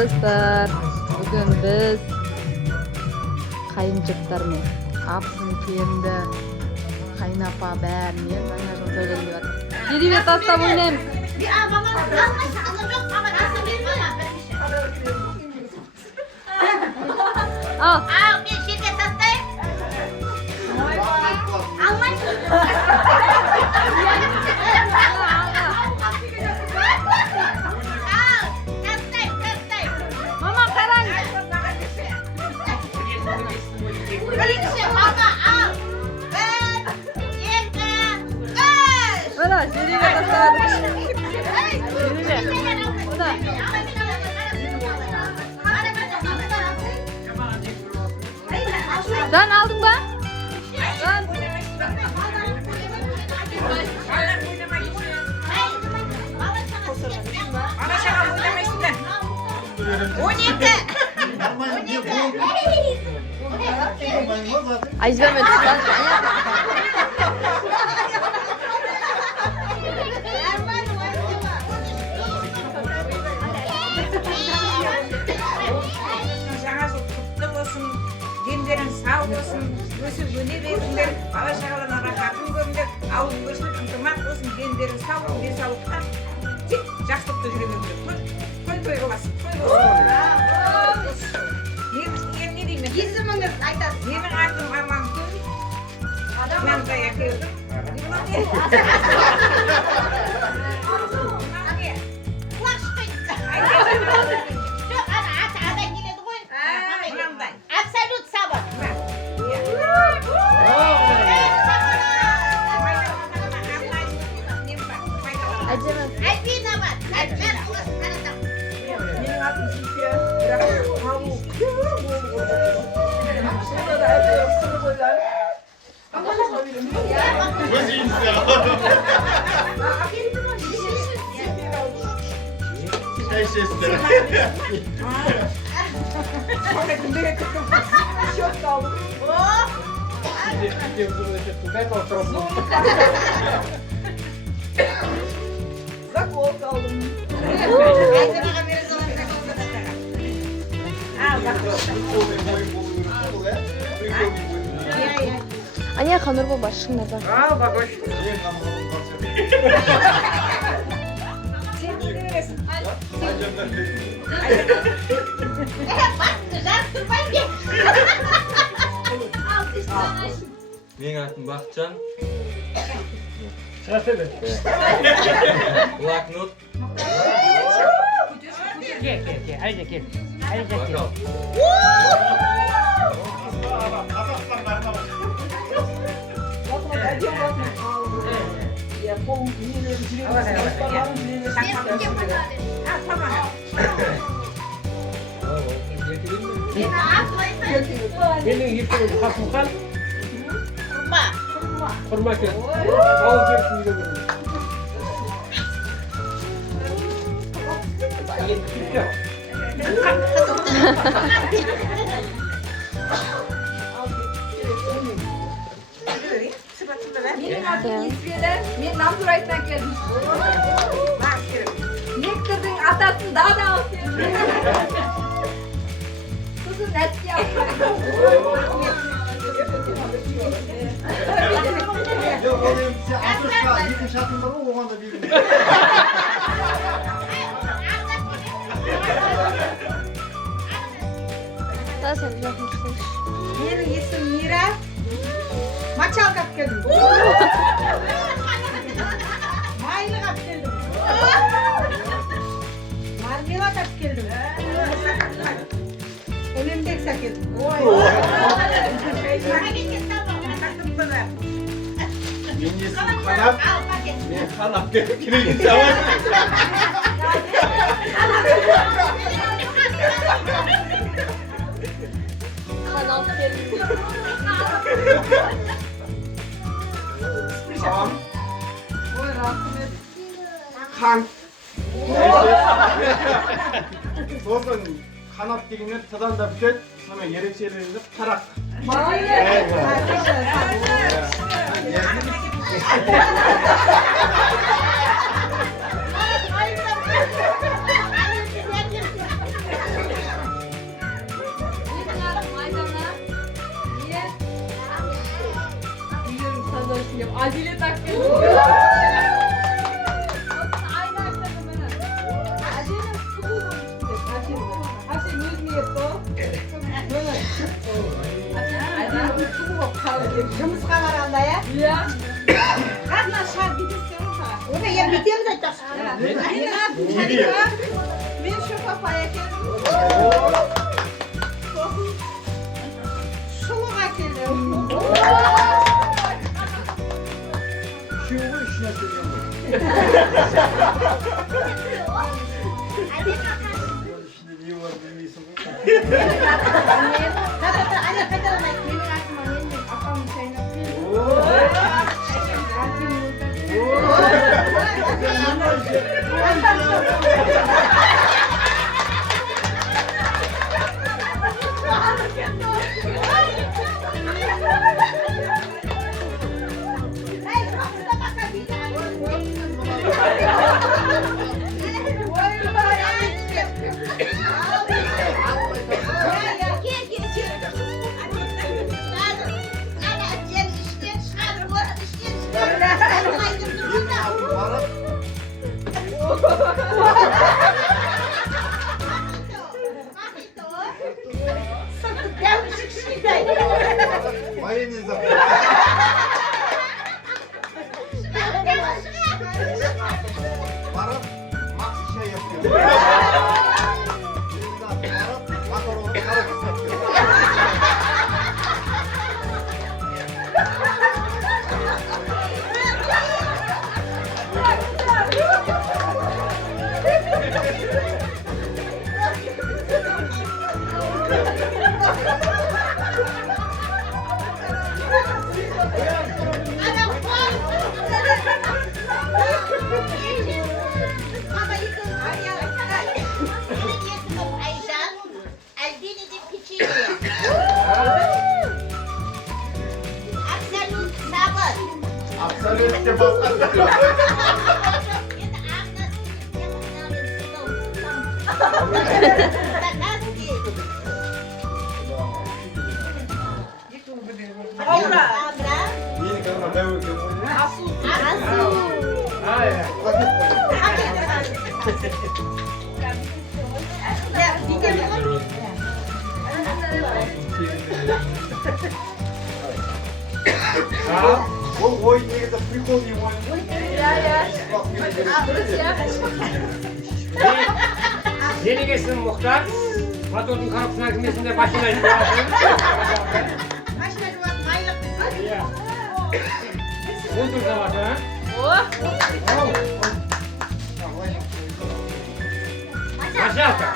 Dostlar, bugün biz kayınçıklarını, apsın kendi, kaynapa ben, men sana şunu söyleyeyim diyor. Geri ve tasla oynayayım. Bir abama almasın, alacak ama nasıl bir böyle ben bir şey. Al. Al bir şirket tatlayayım. Almasın. Mama karang. Mana geri ve tasla. Dan aldın mı? Dan. Ay izlemedim lan. Kutlu olsun, gençlerin sağ olsun, ösüp öne versinler, baba şakalarına rahatın görünler, ağız başlık ıntırmak olsun, gençlerin sağ olsun, bir sağlıktan, tek жақсылықта жүре беріңдер. Той қыласың, той болсын. Мен не деймін? Есіміңіз айтасыз. Менің атым Аманкүл, мен Зая келдім. Құлақ шықпайды. Жоқ, аты адай келеді ғой. Мынандай. Абсолют сабыр. Альбина бар. Альбина осы таратам. Менің атым Зульфия, бірақ тауы көп болып сонда да әйтеуір сыры ойлар. Çay şişesinde. Sonra günlere kırdım. Şok kaldım. Zakol kaldım. Альбинаға бере саламын. Anya Kanur baba şuna bak. Al bak hoş. Sen ne veresin? Bastı, жарыстырмайды. Менің атым Бақытжан. Şahsede. Блокнот. Бокал. Bakma әдем bakma. Ya kolum iğneleri sürüyor. Ha tamam. Benim yıkıldı Hasan. Kurma. Kurma ki. Ağız görsün gibi. Benim adım İsviye'den, ben Namduray'dan geldim. Nektar'ın atasını daha da al. Kızım eski yaptı. Yok olayım size 60 70 yaşında mı o anda birbirine. Daha sen yapmışsın. Benim isim Mira. Maçal kap geldim. Maylı kap geldim. Marmela kap geldim. Elimdek sakın. Yengesi kanat. Ne kanat gerektiğini insan var. Kanal geldi. Kan. Kan. Soğuktan kanat degені tadan da büket. Sonra gerekçeleri de tarak. Evet. Жұмысқа барғанда я? Иә. Қасына шығарып кетесіздер ғой. Оны я бітеміз айтасың. Мен шоқапа екенмін. Шұлыға келдім. үшеуі ғой, үш нәрсе деген ғой. ішінде не бар білмейсің ғой. Ана қайтадан айт. Менің атыма мен апамның шайнап Майонез ақ. Барып, мақсы шай yapıyor. Барып, макаронды қара қысап Absolutely басқа. Менің қана дәу екен ғой. Ол ой негізі прикол не ой. Денегесін мұқтар, мотордың қарапсына кімесінде машина жуатын. Машина жуатын майлық. Иә. Он тұрда бар, да? Машалка.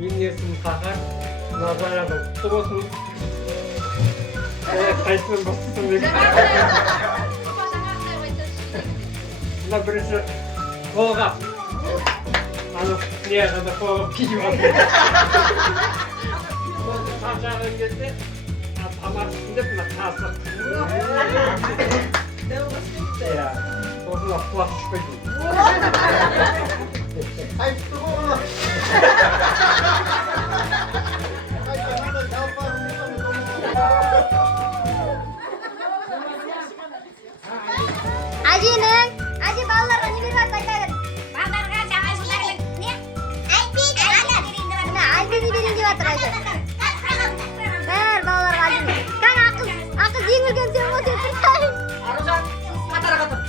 Менің есімім Қахар, Назарияның құтты болсын. Қайсынан бастысың деп. Мына бірінші қолғап. Аны не ғана қолғап киіп алды. Қолды шаршаған кезде тамақ ішінде мына қасық. Иә, осыны құлақ түшпейді. Қайтты ғой оны. Әже балаларға не беріп айтып айтады? Балаларға жаңа жылдары не? Әлпейді. Әлбені берейін деп жатыр айтады. Бәр балаларға әлбені. Кәне ақыз жеңілген сен ғой сен тұрсай. Аружан, қатарға тұр.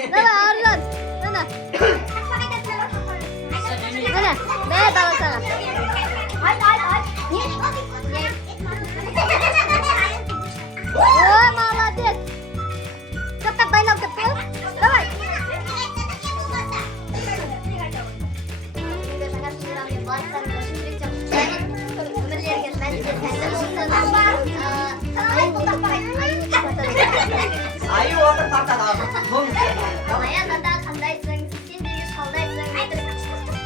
Мына Аружан, мына. Мына, бәр бала саған. Ой, молодец. Тоқтап дайындалып кеп қой. Давай. Айы отыр тартады. Аяғында қандайсың, сен де шалдайсың.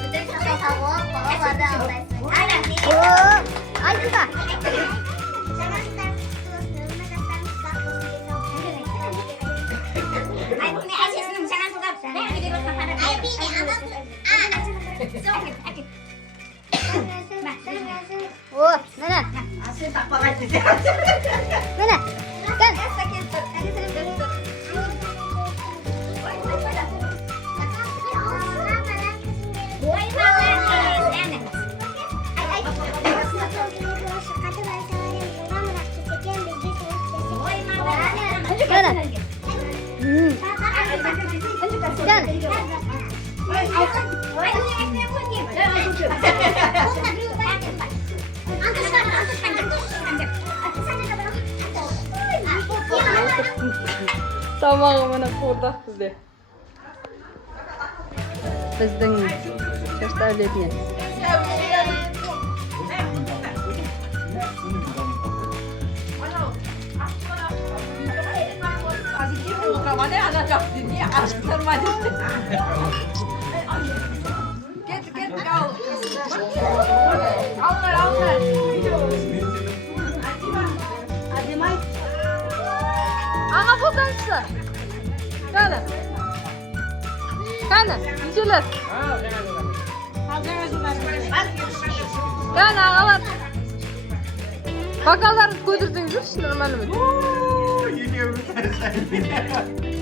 Өтірік шақай салғып, балаларды алдайсың. Айтсын ба? Әжесінің жаңа жылдап бәріне беріп отқан подарок. О, міне. Sen takmağa gitti. Mana. Kan. Mana. Kan. Tamamını kurduk bizde. Bizden gösterilebilir. Mana anak yaptı niye açtırmadı? Git al. Al. Ağa fotoğrafçılar. Kana. Yüceler. Kana ağalar. Bakalım koydurdunuz mu? Şunları malum. Yediyorum sen.